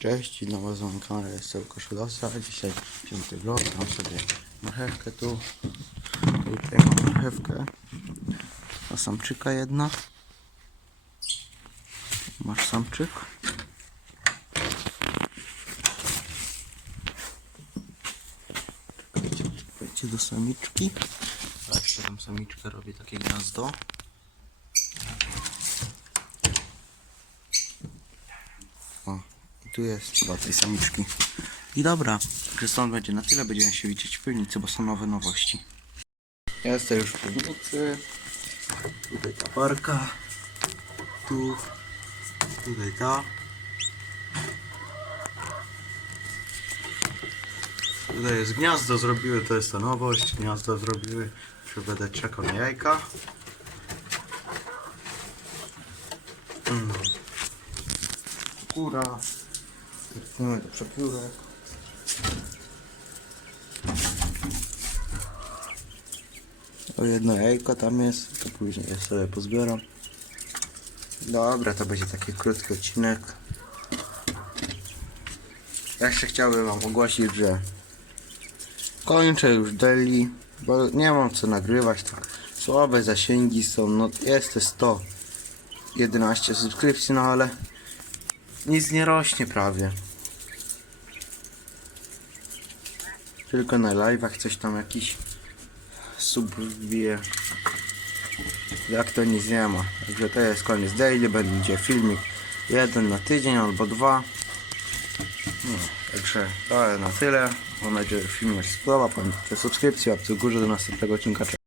Cześć, na moim kanale jest Sełko Szylosa, a dzisiaj piąty vlog, mam sobie marchewkę tu, tutaj mam marchewkę, a samczyka jedna, masz samczyk, czekajcie, czekajcie do samiczki, jeszcze tam samiczkę robię takie gniazdo, O, i tu jest chyba tej samiczki. I dobra, że stąd będzie na tyle. Będziemy się widzieć w piwnicy, bo są nowe nowości. Ja jestem już w piwnicy. Tutaj ta parka. Tu. Tutaj ta. Tutaj jest gniazdo zrobiły, to jest ta nowość. Gniazdo zrobiły. Będę czekał na jajka. Mm. Kura. Wracamy do przepiórek. O jedno jajko tam jest, to później sobie pozbieram. Dobra, to będzie taki krótki odcinek. Ja jeszcze chciałbym wam ogłosić, że kończę już Deli, bo nie mam co nagrywać, tak słabe zasięgi są, no jest te 111 subskrypcji, no ale nic nie rośnie prawie. Tylko na live'ach coś tam jakiś sub wbije. Jak to nic nie ma. Także to jest koniec daily, będzie filmik jeden na tydzień albo dwa. No, także to na tyle. Mam nadzieję, że film się spodoba. Pamiętajcie subskrypcję, łapcie w górze do następnego odcinka.